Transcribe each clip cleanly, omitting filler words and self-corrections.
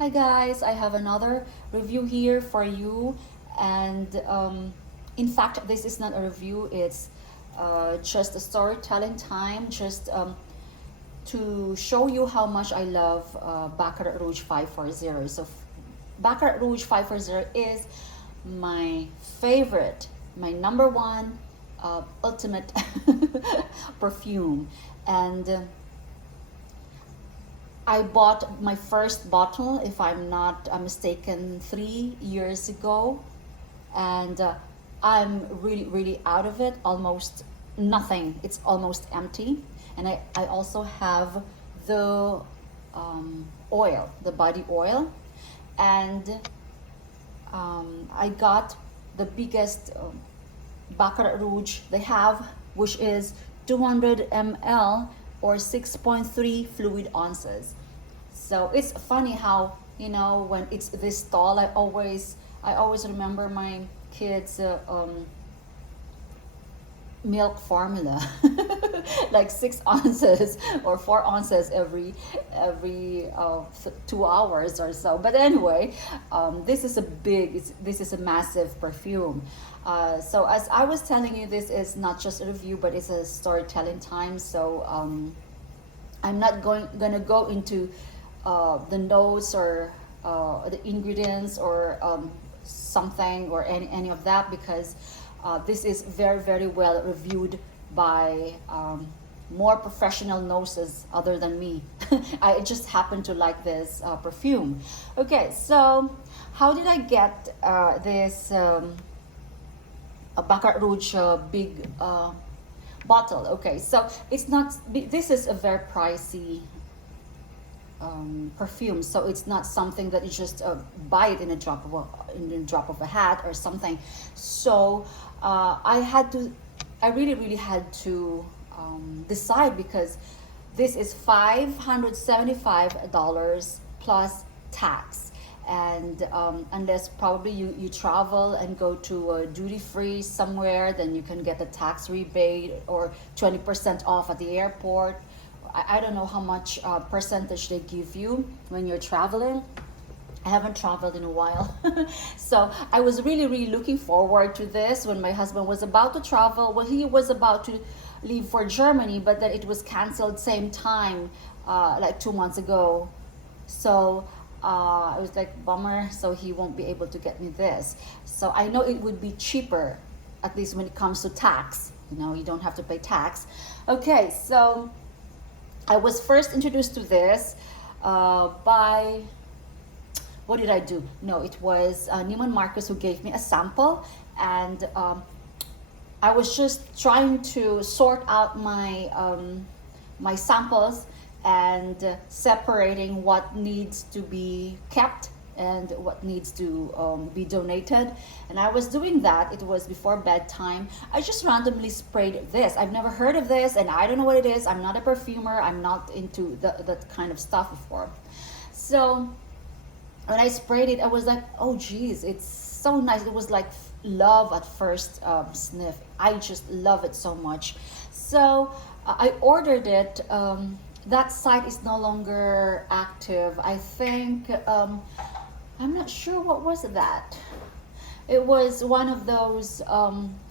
Hi guys, I have another review here for you, and in fact this is not a review, it's just a storytelling time, just to show you how much I love Baccarat Rouge 540. So Baccarat Rouge 540 is my favorite, my number one ultimate perfume, and I bought my first bottle, if I'm not mistaken, 3 years ago, and I'm really out of it. Almost nothing. It's almost empty. And I also have the oil, the body oil, and I got the biggest Baccarat Rouge they have, which is 200 ml or 6.3 fluid ounces. So it's funny how, when it's this tall, I always remember my kids milk formula, like 6 ounces or 4 ounces every 2 hours or so. But anyway, this is a massive perfume. So as I was telling you, this is not just a review, but it's a storytelling time. So I'm not gonna go into the notes or the ingredients or something or any of that, because this is very well reviewed by more professional noses other than me. I just happen to like this perfume. Okay, so how did I get this Baccarat Rouge big bottle? Okay, so it's not, this is a very pricey perfume, so it's not something that you just buy it in a drop of a hat or something. So I really had to decide, because this is $575 plus tax, and unless probably you travel and go to a duty free somewhere, then you can get a tax rebate or 20% off at the airport. I don't know how much percentage they give you when you're traveling. I haven't traveled in a while. So I was really looking forward to this when my husband was about to travel. Well, he was about to leave for Germany, but then it was canceled same time, like 2 months ago. So I was like, bummer, so he won't be able to get me this. So I know it would be cheaper, at least when it comes to tax. You don't have to pay tax. Okay, so I was first introduced to this by, what did I do? No, it was Neiman Marcus who gave me a sample, and I was just trying to sort out my samples and separating what needs to be kept and what needs to be donated. And I was doing that. It was before bedtime. I just randomly sprayed this. I've never heard of this, and I don't know what it is. I'm not a perfumer. I'm not into that kind of stuff before. So when I sprayed it, I was like, oh geez, it's so nice. It was like love at first sniff. I just love it so much. So I ordered it. That site is no longer active. I think I'm not sure what was that. It was one of those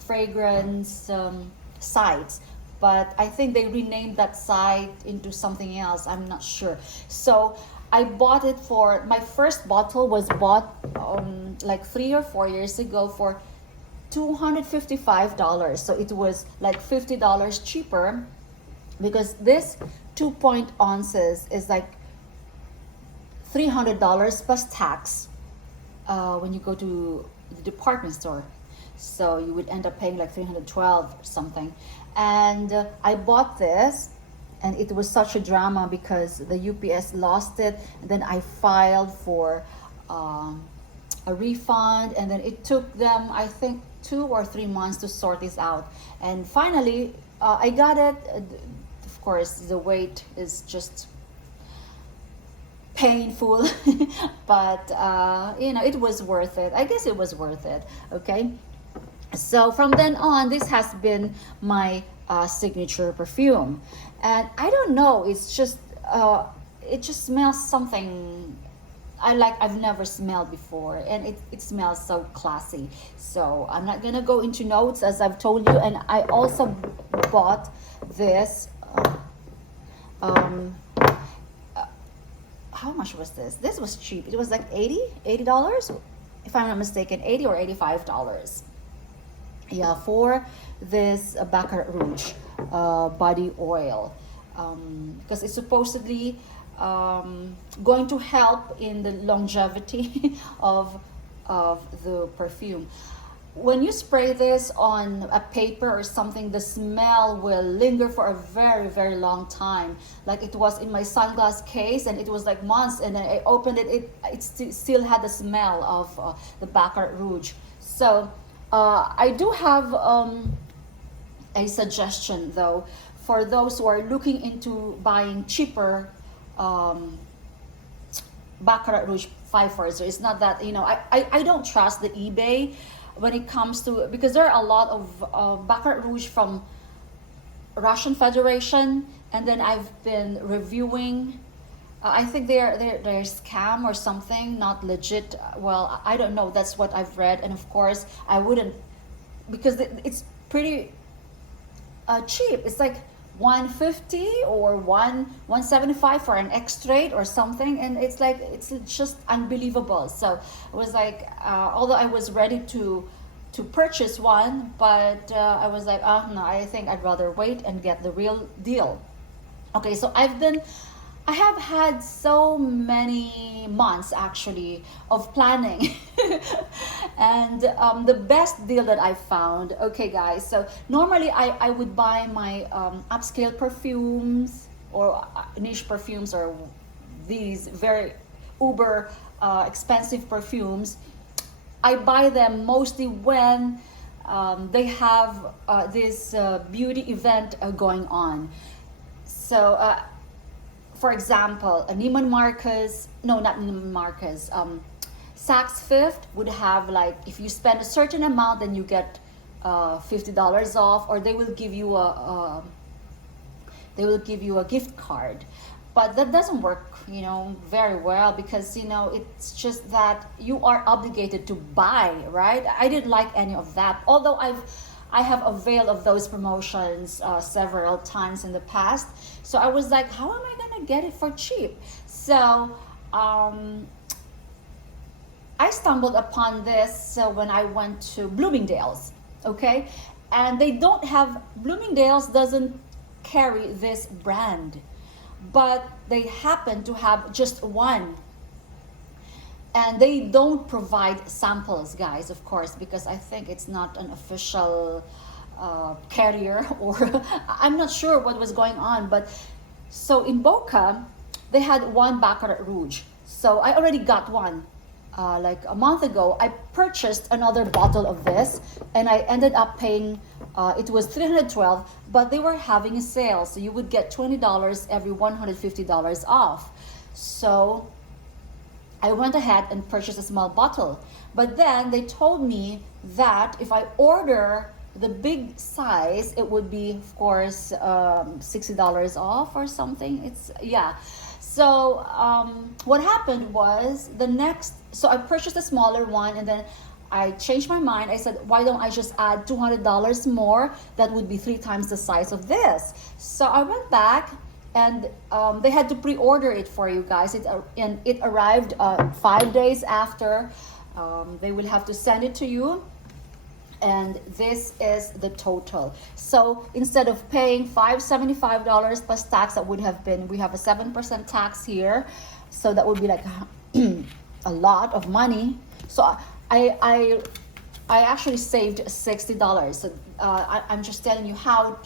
fragrance sites, but I think they renamed that site into something else. I'm not sure. So I bought it for, my first bottle was bought like 3 or 4 years ago for $255. So it was like $50 cheaper, because this 2 ounces is like $300 plus tax when you go to the department store. So you would end up paying like $312 or something. And I bought this, and it was such a drama because the UPS lost it, and then I filed for a refund, and then it took them, I think, 2 or 3 months to sort this out. And finally I got it. Of course, the wait is just painful, but it was worth it. I guess it was worth it. Okay, so from then on, this has been my signature perfume, and I don't know, it's just it just smells something I've never smelled before, and it smells so classy. So I'm not gonna go into notes, as I've told you. And I also bought this. Um, how much was this? This was cheap. It was like $80, if I'm not mistaken, 80 or $85. Yeah, for this Baccarat Rouge body oil, because it's supposedly going to help in the longevity of the perfume. When you spray this on a paper or something, the smell will linger for a very, very long time. Like it was in my sunglass case, and it was like months, and then I opened it, still had the smell of the Baccarat Rouge. So I do have a suggestion though, for those who are looking into buying cheaper Baccarat Rouge 540. It's not that, I don't trust the eBay when it comes to, because there are a lot of Baccarat Rouge from Russian Federation, and then I've been reviewing. I think they're scam or something, not legit. Well, I don't know. That's what I've read, and of course, I wouldn't, because it's pretty cheap. It's like 150 or 175 for an extrait or something, and it's like it's just unbelievable. So it was like, although I was ready to purchase one, but I was like, oh no, I think I'd rather wait and get the real deal. Okay, so I have had so many months actually of planning and the best deal that I found. Okay guys, so normally I would buy my upscale perfumes or niche perfumes, or these very uber expensive perfumes. I buy them mostly when they have this beauty event going on. So for example, a Neiman Marcus, no, not Neiman Marcus, Saks Fifth would have, like, if you spend a certain amount, then you get $50 off, or they will give you a gift card. But that doesn't work, very well, because it's just that you are obligated to buy, right? I didn't like any of that, although I have availed of those promotions several times in the past. So I was like, how am I gonna get it for cheap? So I stumbled upon this when I went to Bloomingdale's, okay? And Bloomingdale's doesn't carry this brand, but they happen to have just one. And they don't provide samples, guys, of course, because I think it's not an official carrier, or I'm not sure what was going on. But so in Boca, they had one Baccarat Rouge. So I already got one like a month ago. I purchased another bottle of this, and I ended up paying, it was $312, but they were having a sale. So you would get $20 every $150 off. So I went ahead and purchased a small bottle, but then they told me that if I order the big size, it would be, of course, $60 off or something. So what happened was so I purchased a smaller one, and then I changed my mind. I said, why don't I just add $200 more? That would be 3 times the size of this. So I went back, and they had to pre-order it for you guys. It arrived 5 days after. They will have to send it to you, and this is the total. So instead of paying $575 plus tax, that would have been, we have a 7% tax here, so that would be like a lot of money. So I actually saved $60. So I'm just telling you how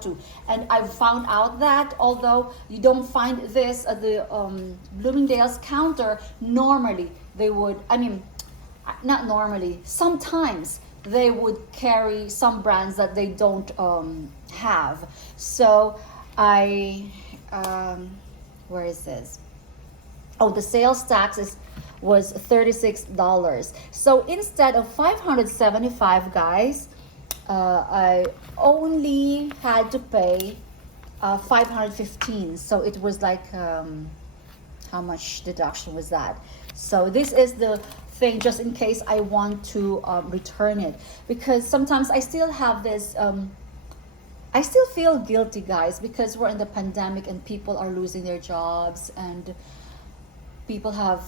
to. And I've found out that although you don't find this at the Bloomingdale's counter, normally they would, not normally, sometimes they would carry some brands that they don't have. So where is this? Oh, the sales tax was $36. So instead of $575, guys, I only had to pay $515. So it was like how much deduction was that. So this is the thing, just in case I want to return it, because sometimes I still have this I still feel guilty, guys, because we're in the pandemic and people are losing their jobs, and people have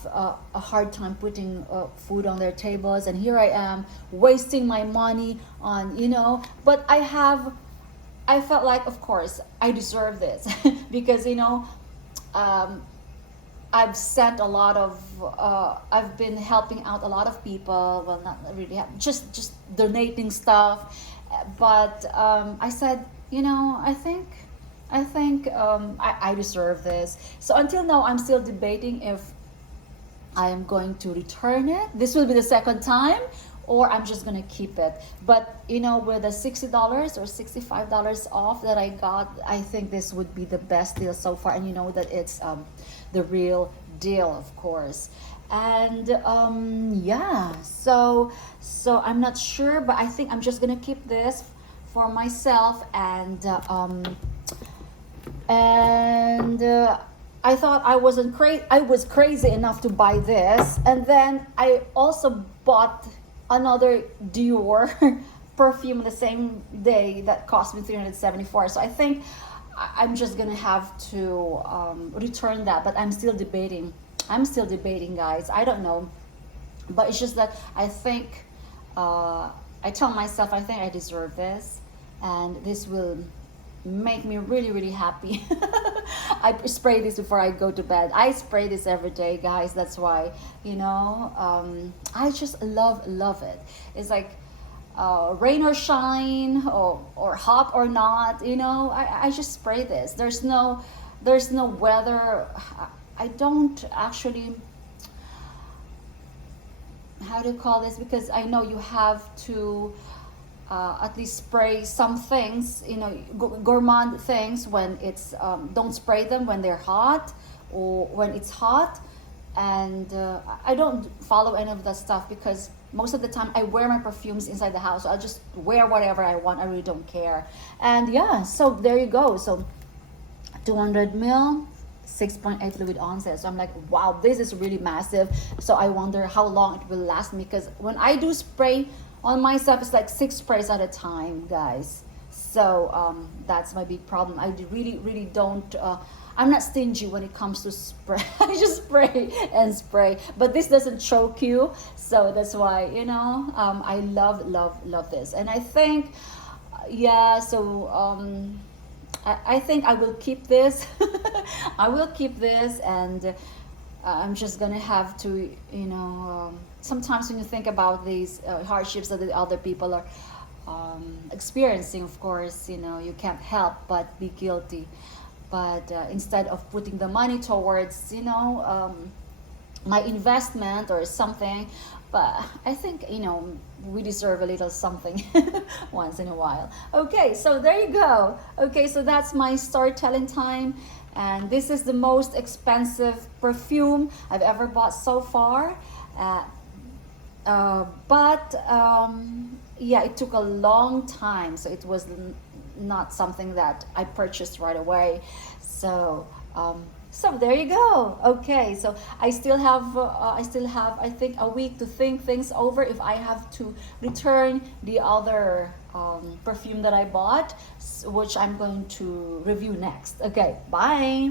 a hard time putting food on their tables, and here I am wasting my money on, but I felt like, of course, I deserve this because, um, I've sent a lot of, I've been helping out a lot of people. Well, not really, just donating stuff. But I said, I deserve this. So until now, I'm still debating if I am going to return it. This will be the second time, or I'm just gonna keep it. But with the $60 or $65 off that I got, I think this would be the best deal so far. And you know that it's the real deal, of course. And yeah, so I'm not sure, but I think I'm just gonna keep this for myself. And I thought I was crazy enough to buy this, and then I also bought another Dior perfume the same day that cost me 374. So I think I'm just gonna have to return that, but I'm still debating. Guys. I don't know, but it's just that I think I tell myself I think I deserve this, and this will make me really really happy. I spray this before I go to bed. I spray this every day, guys. That's why, I just love it. It's like rain or shine, or hot or not, I just spray this. There's no weather. I don't actually, how do you call this, because I know you have to at least spray some things, gourmand things when it's don't spray them when they're hot or when it's hot. And I don't follow any of that stuff, because most of the time I wear my perfumes inside the house. So I'll just wear whatever I want. I really don't care. And yeah, so there you go. So 200 ml, 6.8 fluid ounces. So I'm like, wow, this is really massive. So I wonder how long it will last me, because when I do spray on myself, it's like 6 sprays at a time, guys. So that's my big problem. I really really don't I'm not stingy when it comes to spray. I just spray and spray, but this doesn't choke you, so that's why, I love this. And I think, yeah, so I think I will keep this. I will keep this, and I'm just gonna have to, sometimes when you think about these hardships that the other people are experiencing, of course, you can't help but be guilty. But instead of putting the money towards, my investment or something, but I think, we deserve a little something once in a while. Okay, so there you go. Okay, so that's my storytelling time. And this is the most expensive perfume I've ever bought so far. But yeah, it took a long time, so it was not something that I purchased right away. So so there you go. Okay, so I still have I think a week to think things over if I have to return the other perfume that I bought, which I'm going to review next. Okay, bye.